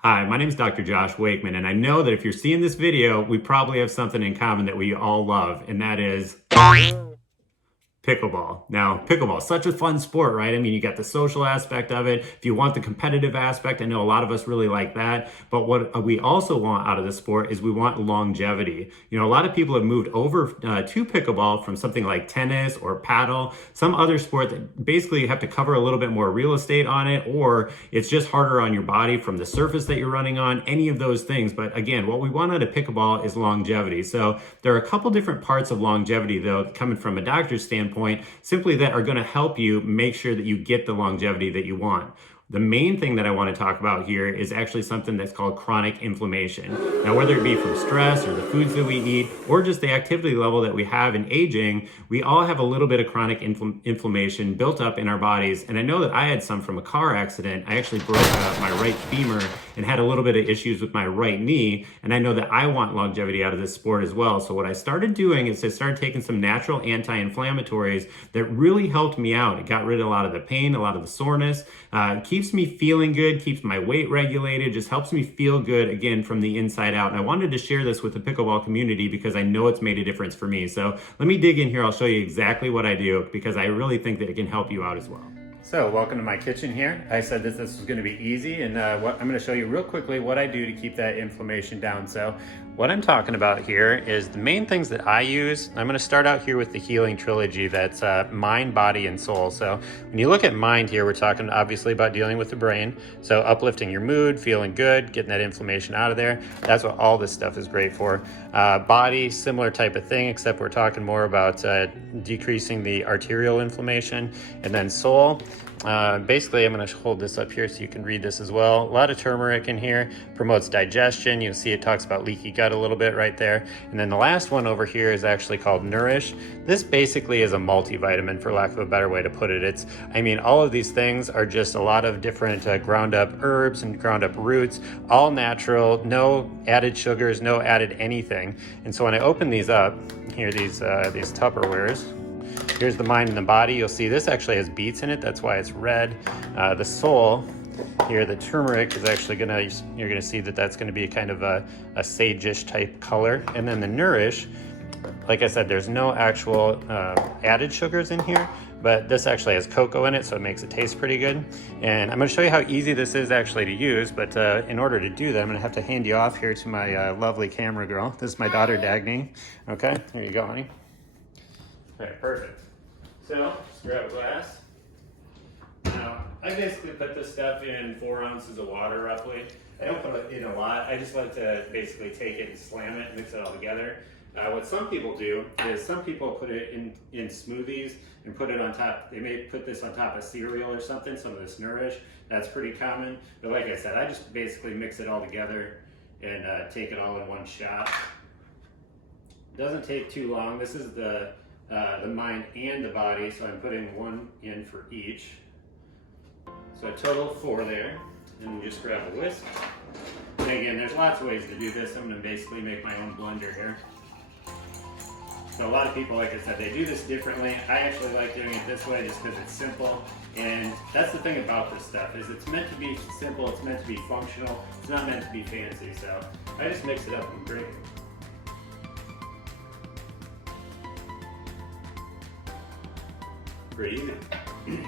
Hi, my name is Dr. Josh Wakeman, and I know that if you're seeing this video, we probably have something in common that we all love, and that is pickleball. Now, pickleball is such a fun sport, right? I mean, you got the social aspect of it. If you want the competitive aspect, I know a lot of us really like that. But what we also want out of the sport is we want longevity. You know, a lot of people have moved over to pickleball from something like tennis or paddle, some other sport that basically you have to cover a little bit more real estate on it, or it's just harder on your body from the surface that you're running on, any of those things. But again, what we want out of pickleball is longevity. So there are a couple different parts of longevity, though, coming from a doctor's standpoint, simply that are going to help you make sure that you get the longevity that you want. The main thing that I want to talk about here is actually something that's called chronic inflammation. Now, whether it be from stress or the foods that we eat or just the activity level that we have in aging, we all have a little bit of chronic inflammation built up in our bodies. And I know that I had some from a car accident. I actually broke my right femur and had a little bit of issues with my right knee. And I know that I want longevity out of this sport as well. So what I started doing is I started taking some natural anti-inflammatories that really helped me out. It got rid of a lot of the pain, a lot of the soreness, keeps me feeling good, keeps my weight regulated, just helps me feel good again from the inside out. And I wanted to share this with the pickleball community because I know it's made a difference for me. So let me dig in here. I'll show you exactly what I do because I really think that it can help you out as well. So welcome to my kitchen here. I said this was going to be easy, and I'm going to show you real quickly what I do to keep that inflammation down. So what I'm talking about here is the main things that I use. I'm going to start out here with the healing trilogy. That's mind, body, and soul. So when you look at mind here, we're talking obviously about dealing with the brain. So uplifting your mood, feeling good, getting that inflammation out of there. That's what all this stuff is great for. Body, similar type of thing, except we're talking more about decreasing the arterial inflammation. And then soul, basically I'm going to hold this up here so you can read this as well. A lot of turmeric in here, promotes digestion. You'll see it talks about leaky gut a little bit right there. And then the last one over here is actually called Nourish. This basically is a multivitamin, for lack of a better way to put it. All of these things are just a lot of different ground up herbs and ground up roots, all natural, no added sugars, no added anything. And so when I open these up, here, these Tupperwares, here's the mind and the body. You'll see this actually has beets in it. That's why it's red. The soul here, the turmeric is actually you're gonna see that that's gonna be kind of a sage-ish type color. And then the Nourish, like I said, there's no actual added sugars in here, but this actually has cocoa in it, so it makes it taste pretty good. And I'm gonna show you how easy this is actually to use, but in order to do that, I'm gonna have to hand you off here to my lovely camera girl. This is my daughter, Dagny. Okay, here you go, honey. All right, perfect. So, just grab a glass. Now, I basically put this stuff in 4 ounces of water roughly. I don't put it in a lot. I just like to basically take it and slam it, mix it all together. What some people do is some people put it in smoothies and put it on top. They may put this on top of cereal or something, some of this Nourish. That's pretty common. But like I said, I just basically mix it all together and take it all in one shot. It doesn't take too long. This is the mind and the body, so I'm putting 1 in for each. So a total of 4 there, and just grab a whisk. And again, there's lots of ways to do this. I'm going to basically make my own blender here. So a lot of people, like I said, they do this differently. I actually like doing it this way just because it's simple. And that's the thing about this stuff, is it's meant to be simple, it's meant to be functional, it's not meant to be fancy. So I just mix it up and drink it. Pretty easy.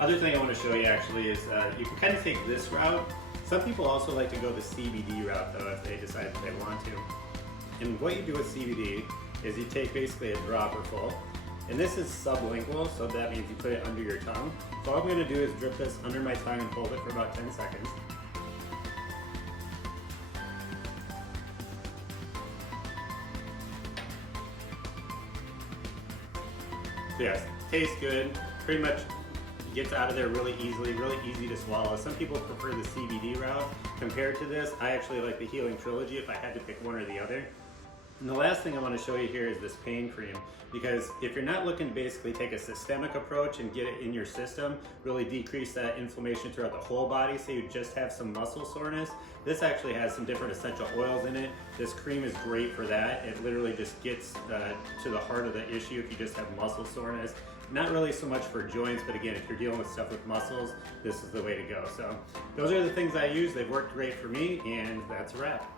Other thing I want to show you actually is you can kind of take this route. Some people also like to go the CBD route though, if they decide that they want to. And what you do with CBD is you take basically a dropper full, and this is sublingual, so that means you put it under your tongue. So all I'm going to do is drip this under my tongue and hold it for about 10 seconds. So yes, tastes good, pretty much gets out of there really easily, really easy to swallow. Some people prefer the CBD route. Compared to this, I actually like the Healing Trilogy if I had to pick one or the other. And the last thing I want to show you here is this pain cream, because if you're not looking to basically take a systemic approach and get it in your system, really decrease that inflammation throughout the whole body, so you just have some muscle soreness, this actually has some different essential oils in it. This cream is great for that. It literally just gets to the heart of the issue if you just have muscle soreness. Not really so much for joints, but again, if you're dealing with stuff with muscles, this is the way to go. So those are the things I use. They've worked great for me, and that's a wrap.